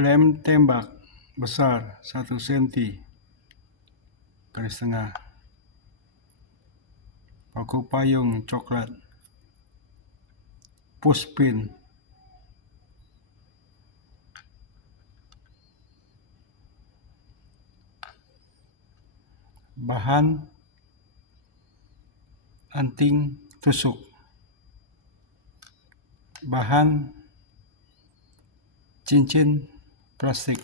Lem tembak besar 1 cm garis tengah. Paku payung coklat. Pushpin. Bahan anting tusuk. Bahan cincin plastik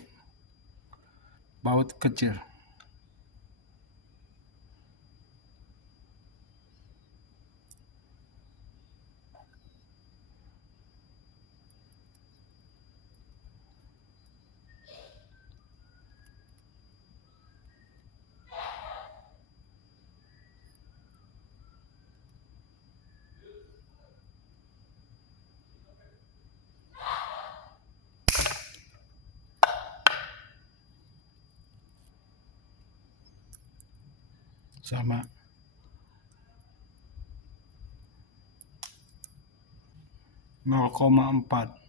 baut kecil. Sama. Nol koma 4.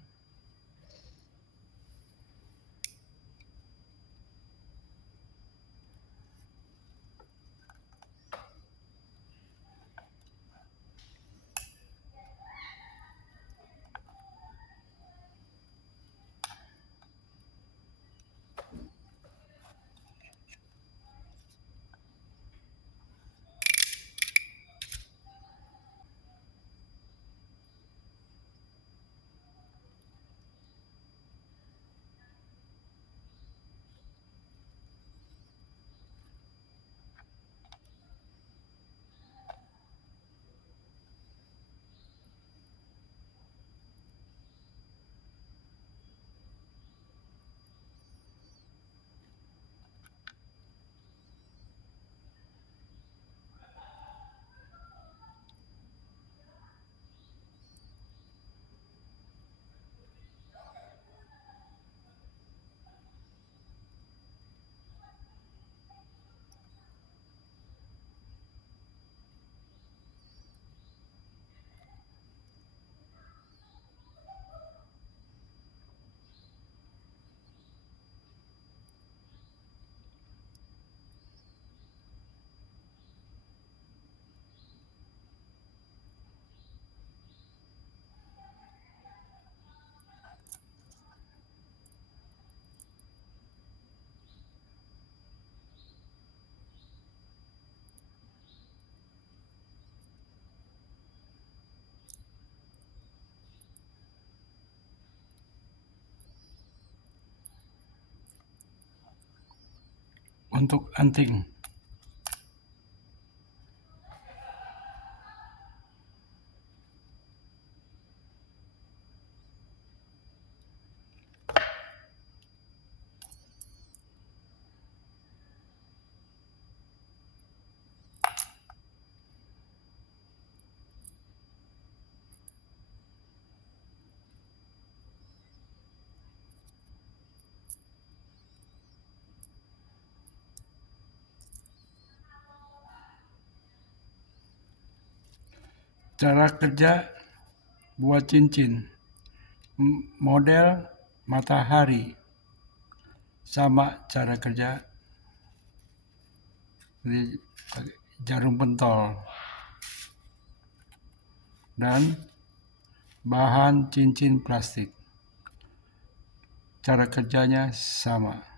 Untuk anting. Cara kerja buat cincin. Model matahari. Sama cara kerja di jarum pentol. Dan bahan cincin plastik. Cara kerjanya sama.